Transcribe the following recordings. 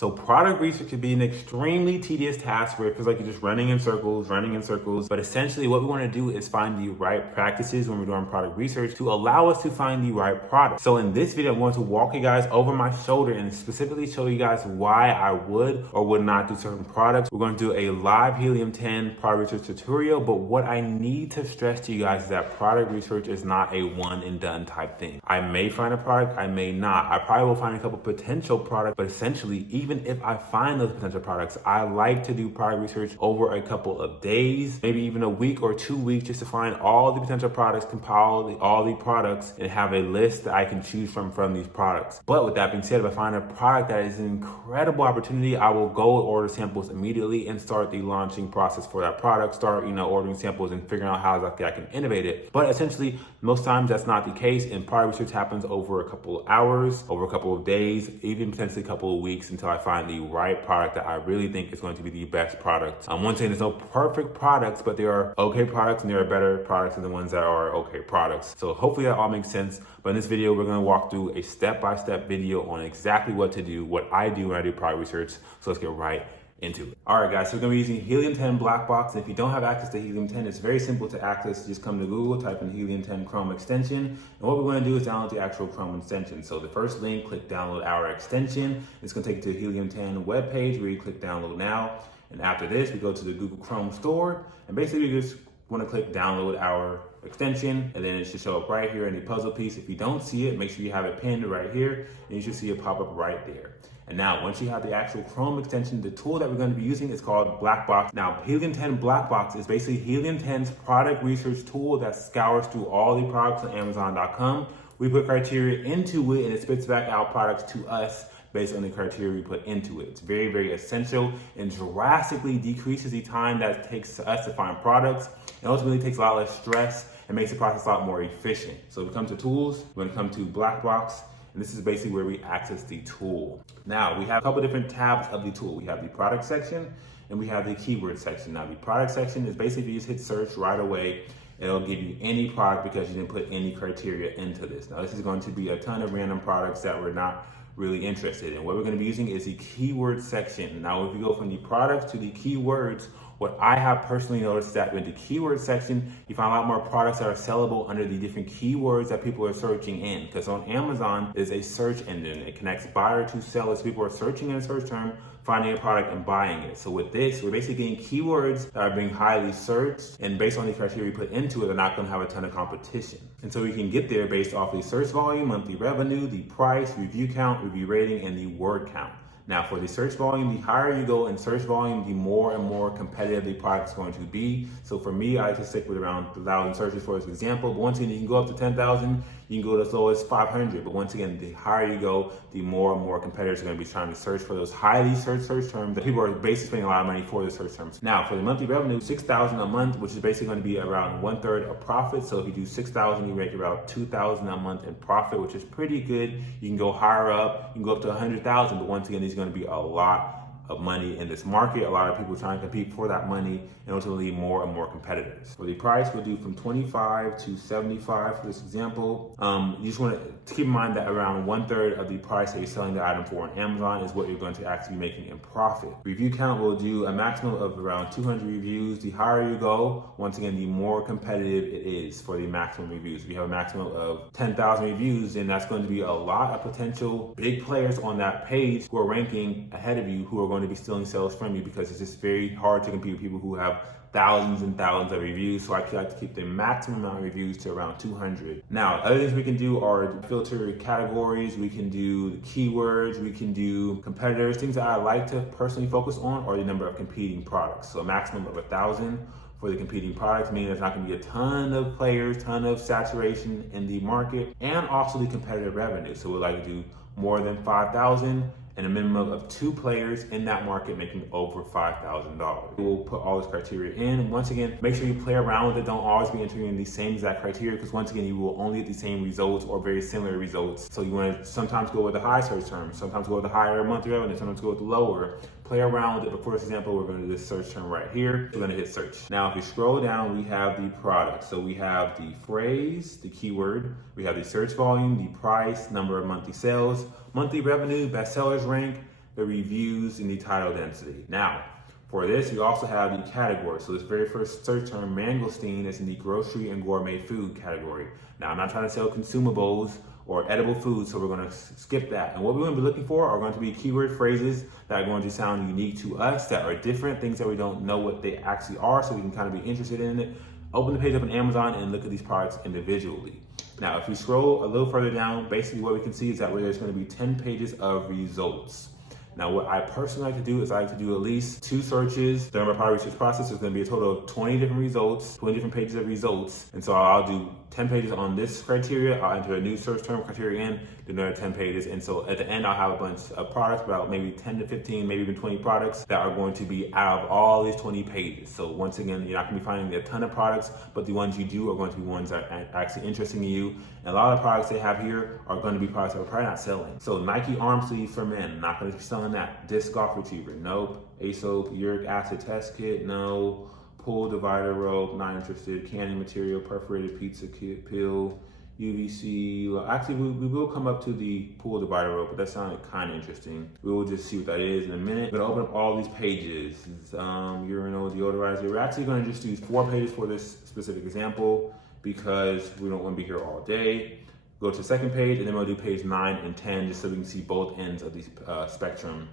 So product research can be an extremely tedious task where it feels like you're just running in circles. But essentially what we want to do is find the right practices when we're doing product research to allow us to find the right product. So in this video, I'm going to walk you guys over my shoulder and specifically show you guys why I would or would not do certain products. We're going to do a live Helium 10 product research tutorial, but what I need to stress to you guys is that product research is not a one and done type thing. I may find a product, I may not. I probably will find a couple potential products, but essentially, even if I find those potential products, I like to do product research over a couple of days, maybe even a week or 2 weeks, just to find all the potential products, compile all the products, and have a list that I can choose from these products. But with that being said, if I find a product that is an incredible opportunity, I will go order samples immediately and start the launching process for that product, start ordering samples and figuring out how exactly I can innovate it. But essentially, most times that's not the case, and product research happens over a couple of hours, over a couple of days, even potentially a couple of weeks until I find the right product that I really think is going to be the best product. One thing, there's no perfect products, but there are okay products and there are better products than the ones that are okay products. So hopefully that all makes sense. But in this video, we're going to walk through a step-by-step video on exactly what to do, what I do when I do product research. So let's get right into it. All right, guys, so we're gonna be using Helium 10 black box. And if you don't have access to Helium 10, it's very simple to access. Just come to Google, type in Helium 10 Chrome extension. And what we're gonna do is download the actual Chrome extension. So the first link, click download our extension. It's gonna take you to the Helium 10 webpage where you click download now. And after this, we go to the Google Chrome store. And basically you just wanna click download our extension, and then it should show up right here in the puzzle piece. If you don't see it, make sure you have it pinned right here, and you should see it pop up right there. And now, once you have the actual Chrome extension, the tool that we're going to be using is called Black Box. Now, Helium 10 Black Box is basically Helium 10's product research tool that scours through all the products on Amazon.com. We put criteria into it, and it spits back out products to us based on the criteria we put into it. It's very, very essential and drastically decreases the time that it takes us to find products. It ultimately takes a lot less stress and makes the process a lot more efficient. So when it comes to tools, we're gonna come to Black Box, and this is basically where we access the tool. Now, we have a couple different tabs of the tool. We have the product section and we have the keyword section. Now, the product section is basically you just hit search right away. It'll give you any product because you didn't put any criteria into this. Now, this is going to be a ton of random products that we're not really interested in. What we're going to be using is the keyword section. Now, if you go from the products to the keywords, what I have personally noticed that in the keyword section, you find a lot more products that are sellable under the different keywords that people are searching in. Because on Amazon is a search engine. It connects buyer to sellers. People are searching in a search term, finding a product and buying it. So with this, we're basically getting keywords that are being highly searched, and based on the criteria we put into it, they're not going to have a ton of competition. And so we can get there based off the search volume, monthly revenue, the price, review count, review rating, and the word count. Now, for the search volume, the higher you go in search volume, the more and more competitive the product is going to be. So for me, I just stick with around 1,000 searches for this example. But once again, you can go up to 10,000, you can go as low as 500. But once again, the higher you go, the more and more competitors are going to be trying to search for those highly searched search terms that people are basically spending a lot of money for the search terms. Now, for the monthly revenue, 6,000 a month, which is basically going to be around 1/3 of profit. So if you do 6,000, you make around 2,000 a month in profit, which is pretty good. You can go higher up, you can go up to 100,000. But once again, these are going to be a lot of money in this market. A lot of people trying to compete for that money, and ultimately more and more competitors. For the price, we'll do from 25 to 75 for this example. You just want to keep in mind that around 1/3 of the price that you're selling the item for on Amazon is what you're going to actually be making in profit. Review count will do a maximum of around 200 reviews. The higher you go, once again, the more competitive it is for the maximum reviews. If you have a maximum of 10,000 reviews, then that's going to be a lot of potential big players on that page who are ranking ahead of you, who are going to be stealing sales from you, because it's just very hard to compete with people who have thousands and thousands of reviews. So I like to keep the maximum amount of reviews to around 200. Now, other things we can do are filter categories. We can do keywords. We can do competitors. Things that I like to personally focus on are the number of competing products. So a maximum of 1,000 for the competing products, meaning there's not going to be a ton of players, ton of saturation in the market, and also the competitive revenue. So we like to do more than 5,000 and a minimum of 2 players in that market making over $5,000. We'll put all this criteria in. And once again, make sure you play around with it. Don't always be entering the same exact criteria, because once again, you will only get the same results or very similar results. So you want to sometimes go with the high search term, sometimes go with the higher monthly revenue, sometimes go with the lower. Play around with it. But for this example, we're going to do this search term right here. We're going to hit search. Now, if you scroll down, we have the product. So we have the phrase, the keyword, we have the search volume, the price, number of monthly sales, monthly revenue, bestsellers rank, the reviews, and the title density. Now, for this, you also have the category. So this very first search term, mangosteen, is in the grocery and gourmet food category. Now, I'm not trying to sell consumables or edible foods, so we're going to skip that. And what we're going to be looking for are going to be keyword phrases that are going to sound unique to us, that are different, things that we don't know what they actually are, so we can kind of be interested in it. Open the page up on Amazon and look at these products individually. Now, if we scroll a little further down, basically what we can see is that there's going to be 10 pages of results. Now, what I personally like to do is I like to do at least 2 searches during my product research process. There's going to be a total of 20 different results, 20 different pages of results. And so I'll do 10 pages on this criteria. I'll enter a new search term criteria in, do another 10 pages. And so at the end, I'll have a bunch of products, about maybe 10 to 15, maybe even 20 products that are going to be out of all these 20 pages. So once again, you're not going to be finding a ton of products, but the ones you do are going to be ones that are actually interesting to you. And a lot of the products they have here are going to be products that we're probably not selling. So Nike arm sleeve for men, not going to be selling that. Disc golf retriever, nope. Asoap uric acid test kit, no. Pull divider rope, not interested. Candy material, perforated pizza kit, pill, UVC. Well, actually, we will come up to the pull divider rope, but that sounded kind of interesting. We will just see what that is in a minute. We're gonna open up all these pages. Urinal deodorizer. We're actually gonna just use 4 pages for this specific example because we don't want to be here all day. Go to the second page, and then we'll do page 9 and 10 just so we can see both ends of the spectrum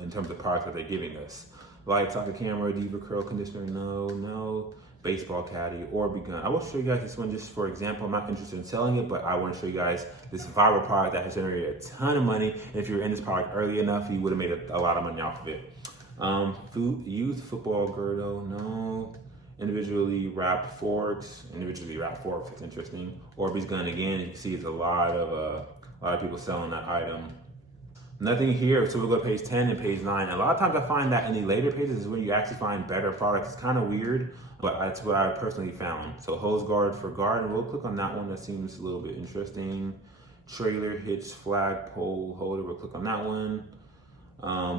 in terms of products that they're giving us. Light socket camera, Diva curl conditioner, no. Baseball caddy, Orbi gun. I will show you guys this one just for example. I'm not interested in selling it, but I want to show you guys this viral product that has generated a ton of money. And if you were in this product early enough, you would have made a lot of money off of it. Youth football girdle, no. Individually wrapped forks, that's interesting. Orbeez gun again, you can see it's a lot of people selling that item. Nothing here, so we'll go to page 10 and page 9. And a lot of times I find that in the later pages is when you actually find better products. It's kind of weird, but that's what I personally found. So hose guard for garden, we'll click on that one. That seems a little bit interesting. Trailer hitch flag pole holder, we'll click on that one.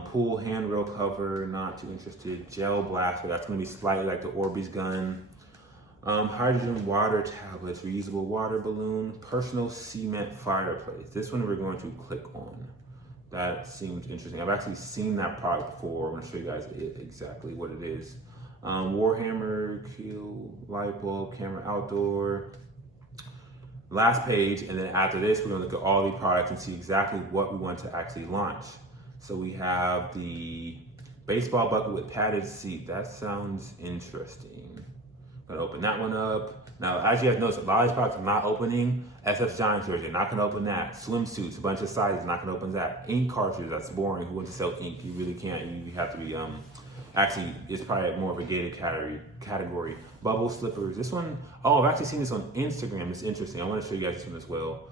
Pool handrail cover, not too interested. Gel blaster, that's gonna be slightly like the Orbeez gun. Hydrogen water tablets, reusable water balloon, personal cement fireplace. This one we're going to click on. That seems interesting. I've actually seen that product before. I'm gonna show you guys exactly what it is. Warhammer, Kill, light bulb, camera outdoor. Last page, and then after this, we're gonna look at all the products and see exactly what we want to actually launch. So we have the baseball bucket with padded seat. That sounds interesting. I'm gonna open that one up. Now, as you guys notice, a lot of these products are not opening. SF Giants jersey, not gonna open that. Swimsuits, a bunch of sizes, not gonna open that. Ink cartridge, that's boring. Who wants to sell ink? You really can't. You have to be, actually, it's probably more of a gated category. Bubble slippers, this one, oh, I've actually seen this on Instagram. It's interesting. I wanna show you guys this one as well.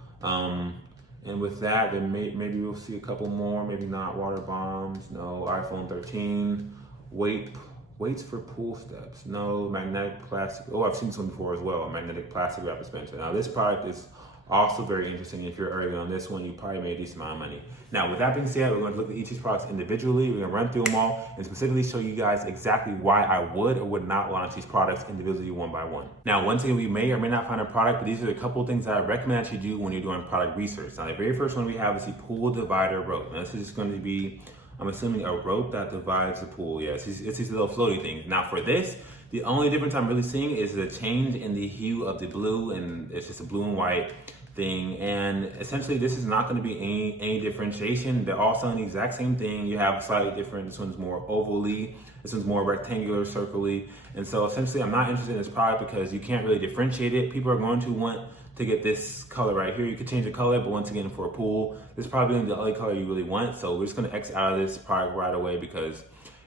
And with that, then maybe we'll see a couple more, maybe not. Water bombs, no. iPhone 13, weights for pool steps, no. Magnetic plastic, oh, I've seen this one before as well, magnetic plastic wrap dispenser. Now this product is also very interesting. If you're early on this one, you probably made a decent amount of money. Now, with that being said, we're going to look at each of these products individually. We're going to run through them all and specifically show you guys exactly why I would or would not launch these products individually one by one. Now, once again, we may or may not find a product, but these are a couple of things that I recommend that you do when you're doing product research. Now, the very first one we have is the pool divider rope. Now, this is going to be, I'm assuming, a rope that divides the pool. Yes, it's these little floaty things. Now, for this, the only difference I'm really seeing is the change in the hue of the blue, and it's just a blue and white thing. And essentially this is not going to be any differentiation. They're all selling the exact same thing. You have slightly different, this one's more ovally, this one's more rectangular, circly. And so essentially I'm not interested in this product because you can't really differentiate it. People are going to want to get this color right here. You could change the color, but once again, for a pool, this is probably the only color you really want. So we're just going to X out of this product right away because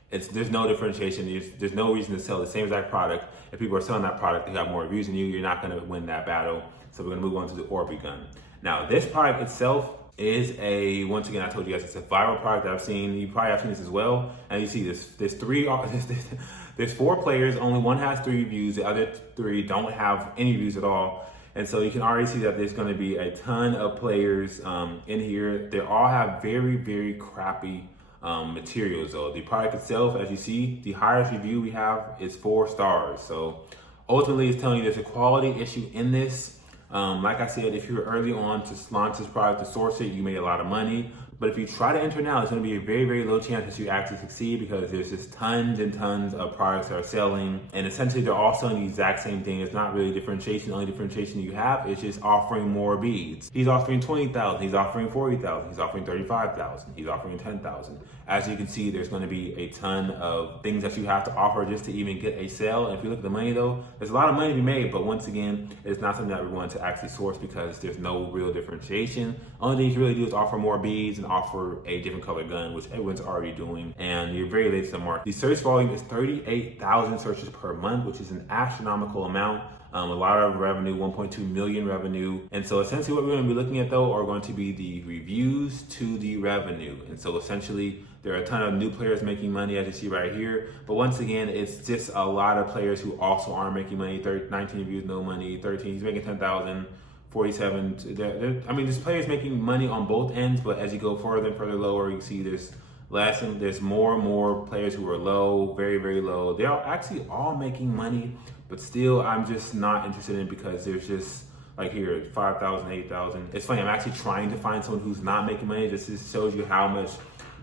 there's no differentiation. There's no reason to sell the same exact product. If people are selling that product, they have more reviews than you, you're not going to win that battle. So we're going to move on to the Orbeez gun. Now, this product itself is once again, I told you guys, it's a viral product that I've seen. You probably have seen this as well. And you see there's 4 players, only one has 3 reviews. The other 3 don't have any reviews at all. And so you can already see that there's going to be a ton of players in here. They all have very, very crappy materials though. The product itself, as you see, the highest review we have is 4 stars. So ultimately it's telling you there's a quality issue in this. Like I said, if you're early on to launch this product, to source it, you made a lot of money. But if you try to enter now, it's going to be a very, very low chance that you actually succeed because there's just tons and tons of products that are selling. And essentially, they're all selling the exact same thing. It's not really differentiation. The only differentiation you have is just offering more beads. He's offering 20,000. He's offering 40,000. He's offering 35,000. He's offering 10,000. As you can see, there's going to be a ton of things that you have to offer just to even get a sale. And if you look at the money, though, there's a lot of money to be made. But once again, it's not something that we're going to actually source because there's no real differentiation. Only thing you can really do is offer more beads and offer a different color gun, which everyone's already doing, and you're very late to the market. The search volume is 38,000 searches per month, which is an astronomical amount. A lot of revenue, 1.2 million revenue. And so essentially what we're going to be looking at though are going to be the reviews to the revenue. And so essentially there are a ton of new players making money as you see right here. But once again, it's just a lot of players who also aren't making money. 19 reviews, no money. 13, he's making 10,000. 47. I mean, there's players making money on both ends, but as you go further and further lower, you see there's more and more players who are low, very, very low. They're actually all making money, but still, I'm just not interested in it because there's just like here, 5,000, 8,000. It's funny, I'm actually trying to find someone who's not making money. This just shows you how much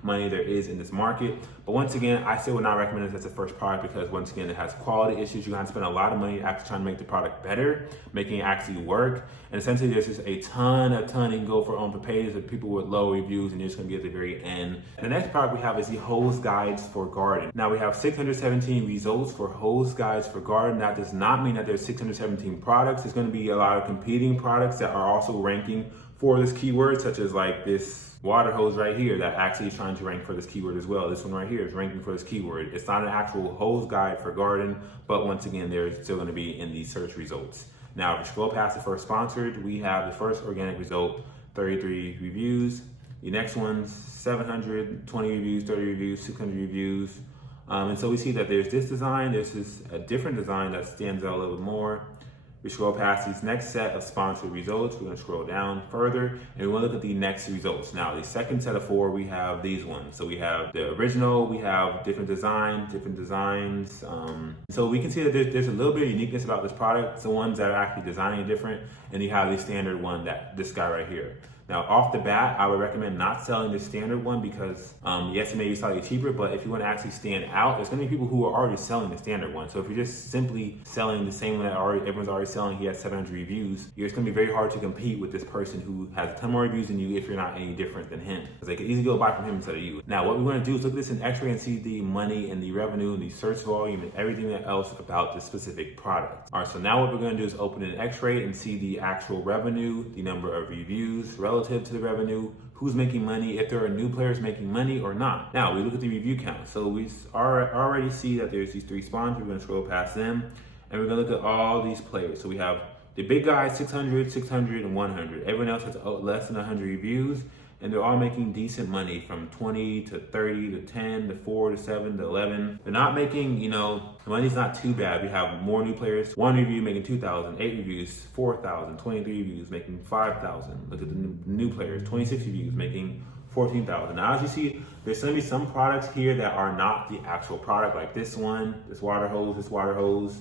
money there is in this market. But once again, I still would not recommend this as a first product because once again, it has quality issues. You're going to spend a lot of money actually trying to make the product better, making it actually work. And essentially there's just a ton you can go for on pages of people with low reviews and you're just going to be at the very end. The next product we have is the hose guides for garden. Now we have 617 results for hose guides for garden. That does not mean that there's 617 products. There's going to be a lot of competing products that are also ranking for this keyword, such as like this water hose right here that actually is trying to rank for this keyword as well. This one right here is ranking for this keyword. It's not an actual hose guide for garden, but once again, they're still going to be in the search results. Now, if you scroll past the first sponsored, we have the first organic result, 33 reviews. The next one's 720 reviews, 30 reviews, 600 reviews. And so we see that there's this design, this is a different design that stands out a little bit more. We scroll past these next set of sponsored results. We're going to scroll down further and we want to look at the next results. Now, the second set of 4, we have these ones. So we have the original, we have different designs. So we can see that there's a little bit of uniqueness about this product. The ones that are actually designing different, and you have the standard one, that this guy right here. Now, off the bat, I would recommend not selling the standard one because, yes, it may be slightly cheaper, but if you want to actually stand out, there's going to be people who are already selling the standard one. So if you're just simply selling the same one that everyone's already selling, he has 700 reviews, it's going to be very hard to compete with this person who has a ton more reviews than you if you're not any different than him. Because they could easily go buy from him instead of you. Now, what we want to do is look at this in X-ray and see the money and the revenue and the search volume and everything else about this specific product. All right, so now what we're going to do is open an X-ray and see the actual revenue, the number of reviews, relative to the revenue, who's making money, if there are new players making money or not. Now we look at the review count. So we already see that there's these 3 spawns. We're going to scroll past them and we're going to look at all these players. So we have the big guys, 600, 600, and 100. Everyone else has less than 100 reviews and they're all making decent money from 20 to 30 to 10 to 4 to 7 to 11. They're not making, the money's not too bad. We have more new players. 1 review making 2,000, 8 reviews, 4,000, 23 reviews making 5,000. Look at the new players, 26 reviews making 14,000. Now, as you see, there's going to be some products here that are not the actual product, like this one, this water hose.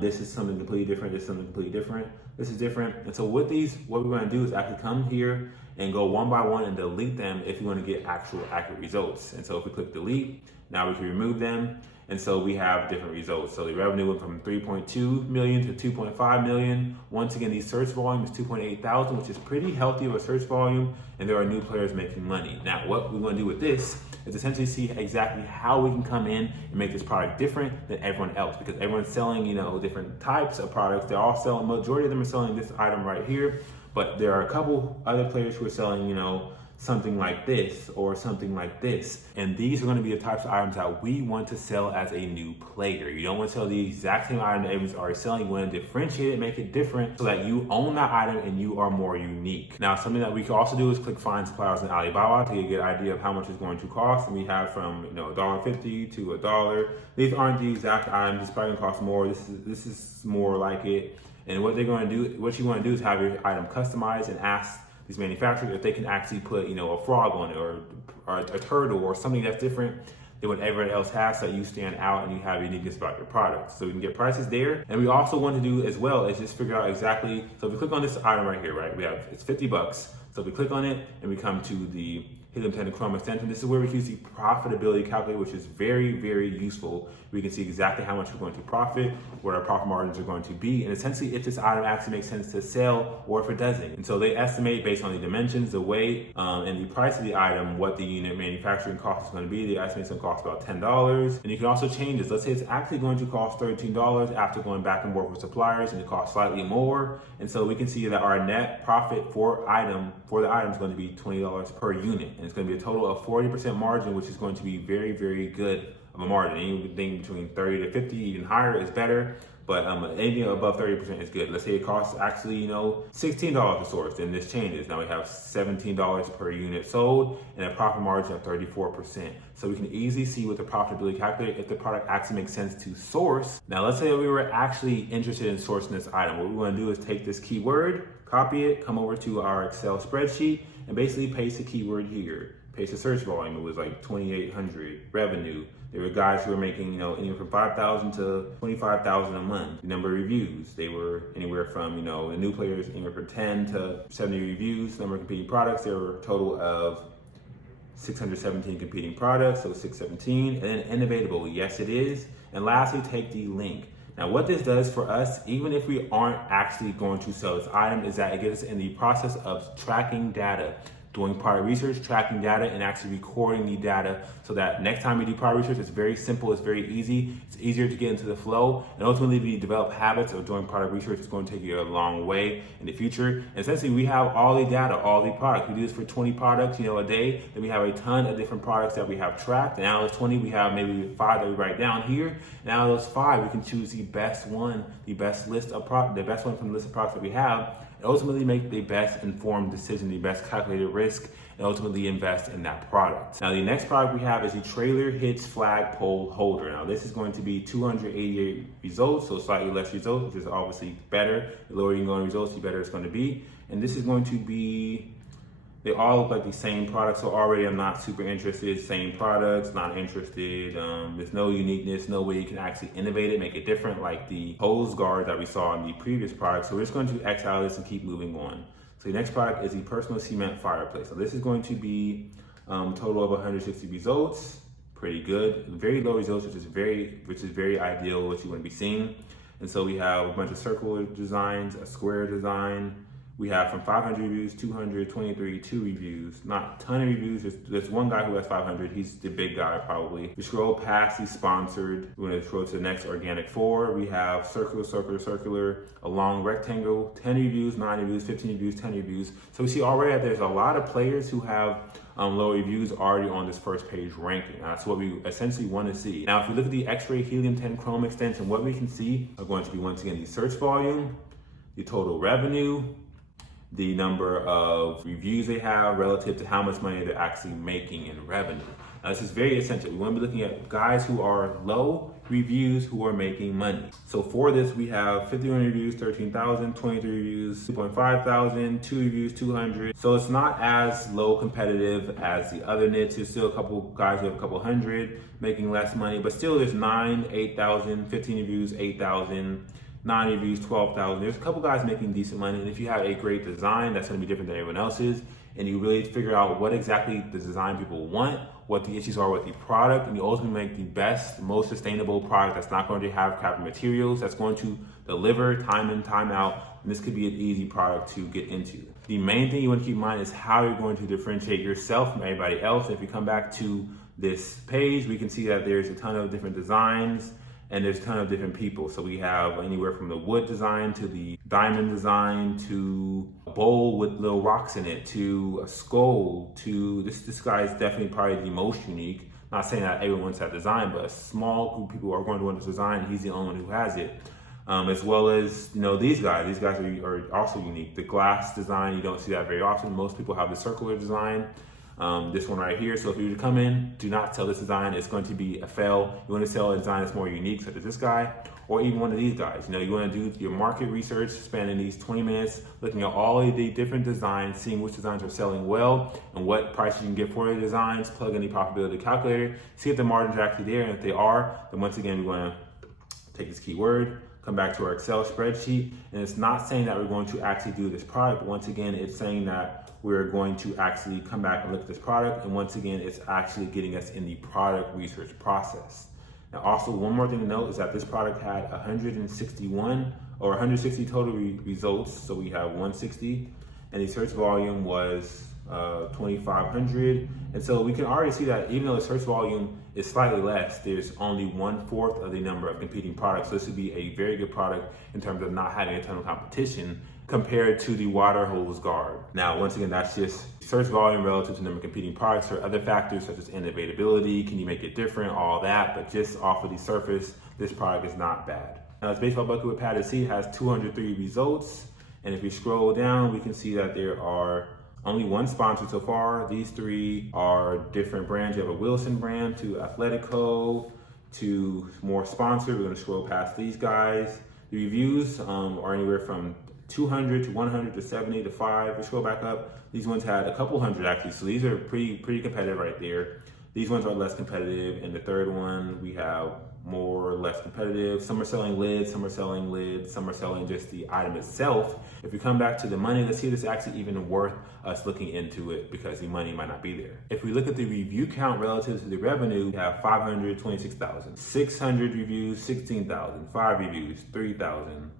This is something completely different. This is something completely different. This is different. And so with these, what we're going to do is actually come here and go one by one and delete them if you want to get actual accurate results. And so if we click delete, now we can remove them. And so we have different results. So the revenue went from 3.2 million to 2.5 million. Once again, the search volume is 2.8 thousand, which is pretty healthy of a search volume. And there are new players making money. Now, what we want to do with this is essentially see exactly how we can come in and make this product different than everyone else, because everyone's selling, different types of products. They're all selling, majority of them are selling this item right here, but there are a couple other players who are selling, something like this or something like this. And these are going to be the types of items that we want to sell as a new player. You don't want to sell the exact same item that everyone's already selling. You want to differentiate it, make it different so that you own that item and you are more unique. Now, something that we can also do is click find suppliers in Alibaba to get a good idea of how much it's going to cost. And we have from $1.50 to $1. These aren't the exact items. It's probably going to cost more. This is more like it. And what you want to do is have your item customized and ask these manufacturers if they can actually put, a frog on it or a turtle or something that's different than what everyone else has, so that you stand out and you have uniqueness about your product. So we can get prices there. And we also want to do as well is just figure out exactly, so if we click on this item right here, right, it's $50. So if we click on it and we come to the Helium 10 Chrome extension. This is where we use the profitability calculator, which is very, very useful. We can see exactly how much we're going to profit, what our profit margins are going to be, and essentially if this item actually makes sense to sell or if it doesn't. And so they estimate based on the dimensions, the weight, and the price of the item, what the unit manufacturing cost is going to be. They estimate it's going to cost about $10. And you can also change this. Let's say it's actually going to cost $13 after going back and forth with suppliers, and it costs slightly more. And so we can see that our net profit for the item is going to be $20 per unit. And it's going to be a total of 40% margin, which is going to be very, very good of a margin. Anything between 30 to 50, even higher is better. But anything above 30% is good. Let's say it costs actually, $16 to source, then this changes. Now we have $17 per unit sold and a profit margin of 34%. So we can easily see with the profitability calculator if the product actually makes sense to source. Now let's say that we were actually interested in sourcing this item. What we want to do is take this keyword, copy it, come over to our Excel spreadsheet, and basically paste the keyword here. Paste the search volume. It was like 2,800 revenue. There were guys who were making, anywhere from 5,000 to 25,000 a month. The number of reviews, they were anywhere from, the new players anywhere from 10 to 70 reviews. Number of competing products, there were a total of 617 competing products, so 617. And then innovatable, yes it is. And lastly, take the link. Now what this does for us, even if we aren't actually going to sell this item, is that it gets us in the process of tracking data. Doing product research, tracking data, and actually recording the data so that next time we do product research, it's very simple, it's very easy, it's easier to get into the flow, and ultimately if you develop habits of doing product research, it's going to take you a long way in the future. And essentially we have all the data, all the products. We do this for 20 products, a day, then we have a ton of different products that we have tracked, and out of those 20, we have maybe 5 that we write down here, and out of those 5, we can choose the best one, the best one from the list of products that we have, and ultimately make the best informed decision, the best calculated risk, and ultimately invest in that product. Now the next product we have is the trailer hitch flagpole holder. Now this is going to be 288 results, so slightly less results, which is obviously better. The lower you go on results, the better it's going to be. And this is going to be, they all look like the same product, so already I'm not super interested. Same products, not interested. There's no uniqueness, no way you can actually innovate it, make it different like the hose guard that we saw in the previous product. So we're just going to X out of this and keep moving on. So the next product is the personal cement fireplace. So this is going to be total of 160 results, pretty good. Very low results, which is very ideal, what you want to be seeing. And so we have a bunch of circular designs, a square design. We have from 500 reviews, 223, 2 reviews, not a ton of reviews. There's one guy who has 500. He's the big guy probably. We scroll past the sponsored. We're gonna scroll to the next organic 4. We have circular, a long rectangle, 10 reviews, 9 reviews, 15 reviews, 10 reviews. So we see already that there's a lot of players who have low reviews already on this first page ranking. That's what we essentially want to see. Now, if you look at the xray Helium 10 Chrome extension, what we can see are going to be once again the search volume, the total revenue, the number of reviews they have relative to how much money they're actually making in revenue. Now, this is very essential. We want to be looking at guys who are low reviews who are making money. So for this, we have 51 reviews, 13,000, 23 reviews, 2.5 thousand, 2 reviews, 200. So it's not as low competitive as the other niche. There's still a couple guys who have a couple hundred making less money, but still there's 9, 8,000, 15 reviews, 8,000, 9 reviews, 12,000. There's a couple guys making decent money, and if you have a great design that's going to be different than everyone else's, and you really figure out what exactly the design people want, what the issues are with the product, and you ultimately make the best, most sustainable product that's not going to have crappy materials, that's going to deliver time in, time out, and this could be an easy product to get into. The main thing you want to keep in mind is how you're going to differentiate yourself from everybody else. And if we come back to this page, we can see that there's a ton of different designs, and there's a ton of different people. So we have anywhere from the wood design to the diamond design to a bowl with little rocks in it to a skull to this guy is definitely probably the most unique. Not saying that everyone wants that design, but a small group of people are going to want this design, and he's the only one who has it. As well as these guys are also unique. The glass design, you don't see that very often. Most people have the circular design. This one right here. So if you were to come in, do not sell this design. It's going to be a fail. You want to sell a design that's more unique, such as this guy, or even one of these guys. You want to do your market research, spending these 20 minutes looking at all of the different designs, seeing which designs are selling well and what price you can get for the designs, plug in the profitability calculator, see if the margins are actually there, and if they are, then once again, we want to take this keyword, come back to our Excel spreadsheet. And it's not saying that we're going to actually do this product, but once again, it's saying that we're going to actually come back and look at this product. And once again, it's actually getting us in the product research process. Now, also one more thing to note is that this product had 161 or 160 total results. So we have 160, and the search volume was 2,500. And so we can already see that even though the search volume is slightly less, there's only 1/4 of the number of competing products. So this would be a very good product in terms of not having a ton of competition compared to the water hose guard. Now, once again, that's just search volume relative to the number of competing products. There are other factors such as innovatability, can you make it different, all that, but just off of the surface, this product is not bad. Now, this baseball bucket with padded seat has 203 results. And if we scroll down, we can see that there are only one sponsor so far. These three are different brands. You have a Wilson brand to Athletico to more sponsored. We're gonna scroll past these guys. The reviews are anywhere from 200 to 100 to 70 to 5. We scroll back up. These ones had a couple hundred actually. So these are pretty competitive right there. These ones are less competitive. And the third one, we have more or less competitive. Some are selling lids, some are selling lids, some are selling just the item itself. If we come back to the money, let's see if it's actually even worth us looking into it because the money might not be there. If we look at the review count relative to the revenue, we have 526,000, 600 reviews, 16,000, 5 reviews, 3,000,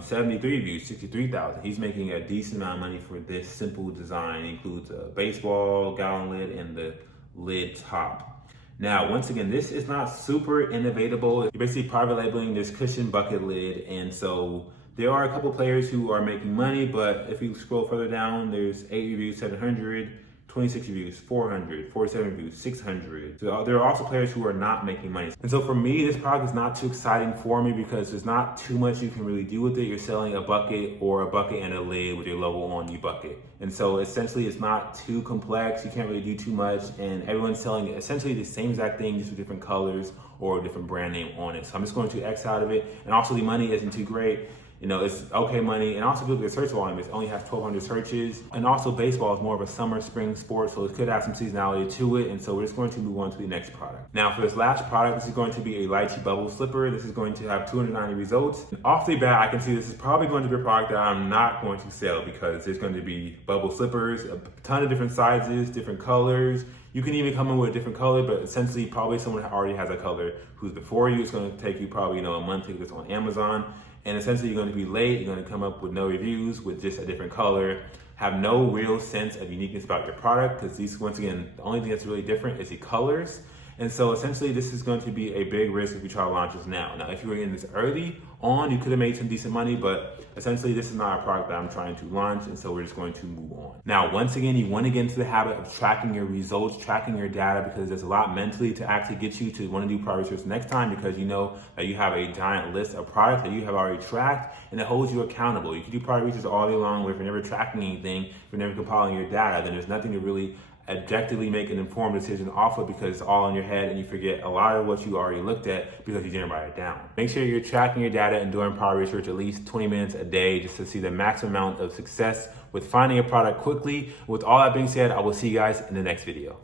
73 reviews, 63,000. He's making a decent amount of money for this simple design. It includes a baseball, gallon lid, and the lid top. Now, once again, this is not super innovatable. You're basically private labeling this cushion bucket lid. And so there are a couple players who are making money, but if you scroll further down, there's 8 reviews, 700, 26 reviews, 400, 47 reviews, 600. So there are also players who are not making money. And so for me, this product is not too exciting for me because there's not too much you can really do with it. You're selling a bucket or a bucket and a lid with your logo on the bucket. And so essentially it's not too complex. You can't really do too much. And everyone's selling essentially the same exact thing, just with different colors or a different brand name on it. So I'm just going to X out of it. And also the money isn't too great. You know, it's okay money. And also if you look at the search volume, it only has 1,200 searches. And also baseball is more of a summer, spring sport, so it could have some seasonality to it. And so we're just going to move on to the next product. Now for this last product, this is going to be a lychee bubble slipper. This is going to have 290 results. And off the bat, I can see this is probably going to be a product that I'm not going to sell because there's going to be bubble slippers, a ton of different sizes, different colors. You can even come in with a different color, but essentially probably someone already has a color who's before you. It's going to take you probably, a month to get this on Amazon. And essentially you're going to be late, you're going to come up with no reviews with just a different color, have no real sense of uniqueness about your product because these, once again, the only thing that's really different is the colors. And so essentially this is going to be a big risk if you try to launch this now. Now, if you were in this early on, you could have made some decent money, but essentially this is not a product that I'm trying to launch. And so we're just going to move on. Now, once again, you want to get into the habit of tracking your results, tracking your data, because there's a lot mentally to actually get you to want to do product research next time because you know that you have a giant list of products that you have already tracked and it holds you accountable. You can do product research all day long, but if you're never tracking anything, if you're never compiling your data, then there's nothing to really objectively make an informed decision off of because it's all in your head and you forget a lot of what you already looked at because you didn't write it down. Make sure you're tracking your data and doing product research at least 20 minutes a day just to see the maximum amount of success with finding a product quickly. With all that being said, I will see you guys in the next video.